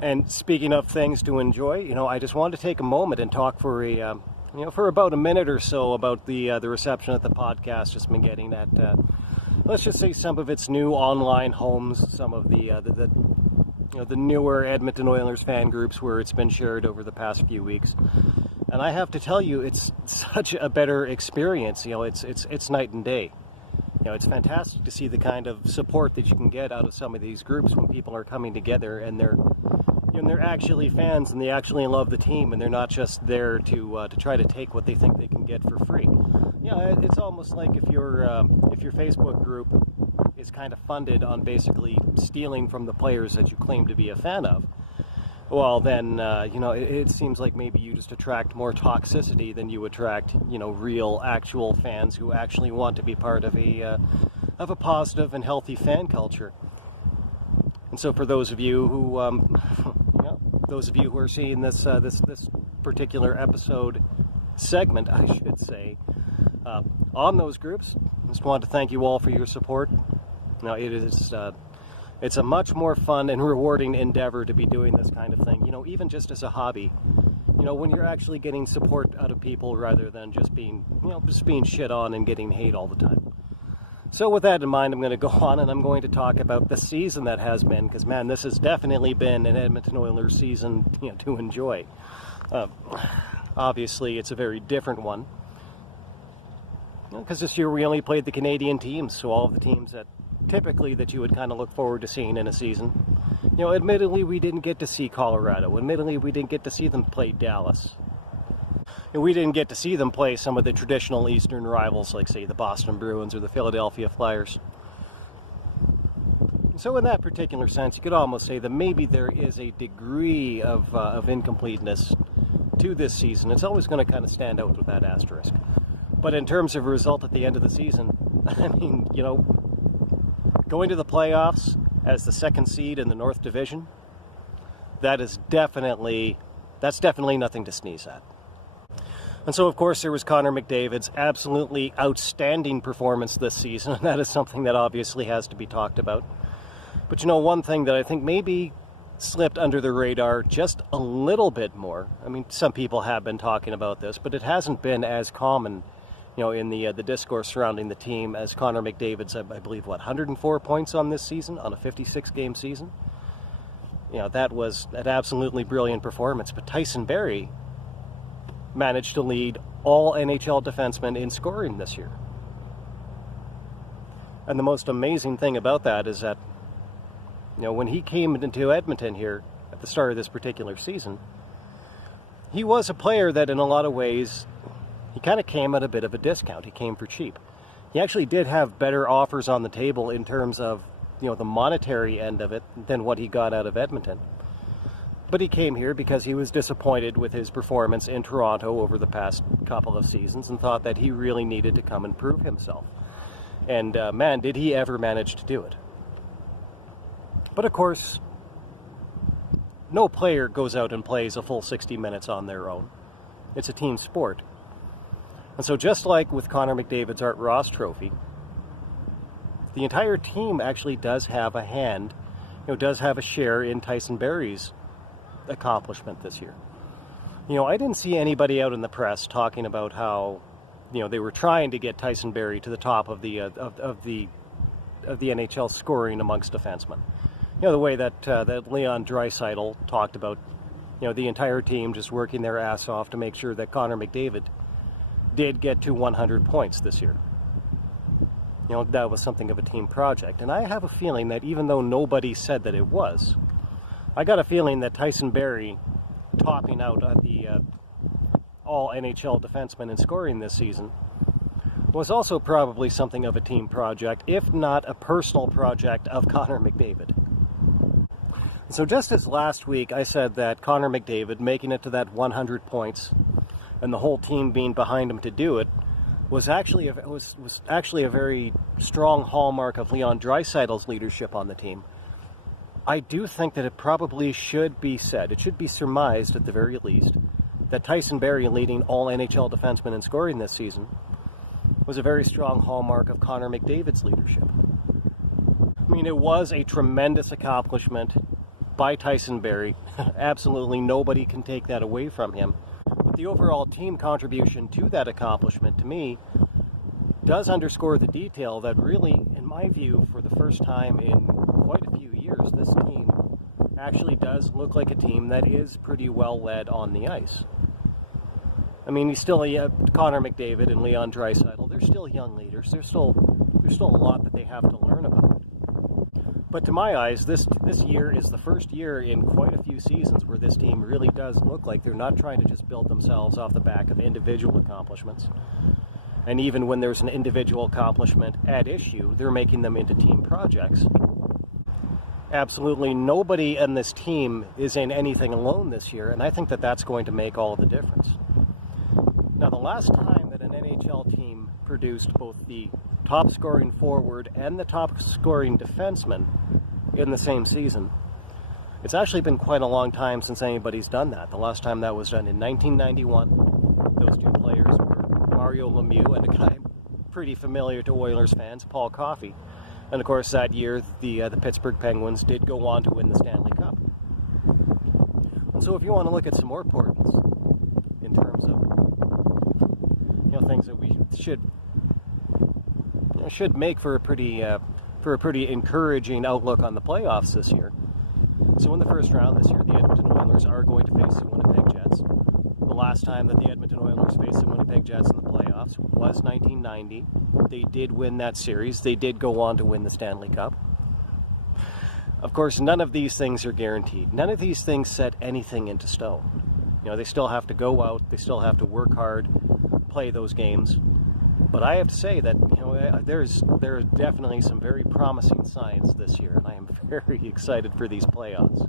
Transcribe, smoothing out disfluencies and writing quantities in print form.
And speaking of things to enjoy, I just wanted to take a moment and talk for about a minute or so about the reception that the podcast has been getting at, let's just say, some of its new online homes, some of the newer Edmonton Oilers fan groups where it's been shared over the past few weeks. And I have to tell you, it's such a better experience. It's night and day. It's fantastic to see the kind of support that you can get out of some of these groups when people are coming together and they're actually fans and they actually love the team and they're not just there to try to take what they think they can get for free. It's almost like if your Facebook group is kind of funded on basically stealing from the players that you claim to be a fan of. Well, then, it seems like maybe you just attract more toxicity than you attract, real, actual fans who actually want to be part of a positive and healthy fan culture. And so, for those of you who, are seeing this particular episode segment, I should say, on those groups, I just wanted to thank you all for your support. It's a much more fun and rewarding endeavor to be doing this kind of thing, even just as a hobby, when you're actually getting support out of people rather than just being shit on and getting hate all the time. So with that in mind, I'm going to go on and I'm going to talk about the season that has been, because man, this has definitely been an Edmonton Oilers season, to enjoy. Obviously, it's a very different one, because this year we only played the Canadian teams, so all of the teams that you would kind of look forward to seeing in a season. Admittedly, we didn't get to see Colorado. Admittedly, we didn't get to see them play Dallas. And we didn't get to see them play some of the traditional Eastern rivals, like, say, the Boston Bruins or the Philadelphia Flyers. So in that particular sense, you could almost say that maybe there is a degree of incompleteness to this season. It's always going to kind of stand out with that asterisk. But in terms of result at the end of the season, I mean, going to the playoffs as the second seed in the North Division, that's definitely nothing to sneeze at. And so, of course, there was Connor McDavid's absolutely outstanding performance this season, and that is something that obviously has to be talked about. But one thing that I think maybe slipped under the radar just a little bit more, I mean, some people have been talking about this, but it hasn't been as common in the discourse surrounding the team as Connor McDavid's, I believe, 104 points on this season, on a 56-game season. That was an absolutely brilliant performance. But Tyson Barrie managed to lead all NHL defensemen in scoring this year. And the most amazing thing about that is that, when he came into Edmonton here at the start of this particular season, he was a player that in a lot of ways, he kind of came at a bit of a discount. He came for cheap. He actually did have better offers on the table in terms of, the monetary end of it than what he got out of Edmonton. But he came here because he was disappointed with his performance in Toronto over the past couple of seasons and thought that he really needed to come and prove himself. And man, did he ever manage to do it. But of course, no player goes out and plays a full 60 minutes on their own. It's a team sport. And so just like with Connor McDavid's Art Ross Trophy, the entire team actually does have a hand, does have a share in Tyson Barrie's accomplishment this year. I didn't see anybody out in the press talking about how, they were trying to get Tyson Barrie to the top of the NHL scoring amongst defensemen. The way that Leon Draisaitl talked about, the entire team just working their ass off to make sure that Connor McDavid did get to 100 points this year. That was something of a team project. And I have a feeling that even though nobody said that it was, I got a feeling that Tyson Barrie topping out on the all NHL defensemen in scoring this season was also probably something of a team project, if not a personal project of Connor McDavid. So just as last week I said that Connor McDavid making it to that 100 points and the whole team being behind him to do it was actually a very strong hallmark of Leon Draisaitl's leadership on the team. I do think that it probably should be said, it should be surmised at the very least, that Tyson Barrie leading all NHL defensemen in scoring this season was a very strong hallmark of Connor McDavid's leadership. I mean, it was a tremendous accomplishment by Tyson Barrie. Absolutely nobody can take that away from him. But the overall team contribution to that accomplishment, to me, does underscore the detail that really, in my view, for the first time in quite a few years, this team actually does look like a team that is pretty well led on the ice. I mean, he's still Connor McDavid and Leon Draisaitl. They're still young leaders. There's still a lot that they have to learn about. But to my eyes, this year is the first year in quite a few seasons where this team really does look like they're not trying to just build themselves off the back of individual accomplishments. And even when there's an individual accomplishment at issue, they're making them into team projects. Absolutely nobody in this team is in anything alone this year, and I think that that's going to make all the difference. Now, the last time that an NHL team produced both the top-scoring forward and the top-scoring defenseman in the same season, it's actually been quite a long time since anybody's done that. The last time that was done in 1991. Those two players were Mario Lemieux and a guy pretty familiar to Oilers fans, Paul Coffey. And of course, that year, the Pittsburgh Penguins did go on to win the Stanley Cup. And so if you want to look at some more importance in terms of things that we should make for a pretty encouraging outlook on the playoffs this year. So in the first round this year, the Edmonton Oilers are going to face the Winnipeg Jets. The last time that the Edmonton Oilers faced the Winnipeg Jets in the playoffs was 1990. They did win that series. They did go on to win the Stanley Cup. Of course, none of these things are guaranteed. None of these things set anything into stone. They still have to go out. They still have to work hard, play those games. But I have to say that there are definitely some very promising signs this year, and I am very excited for these playoffs.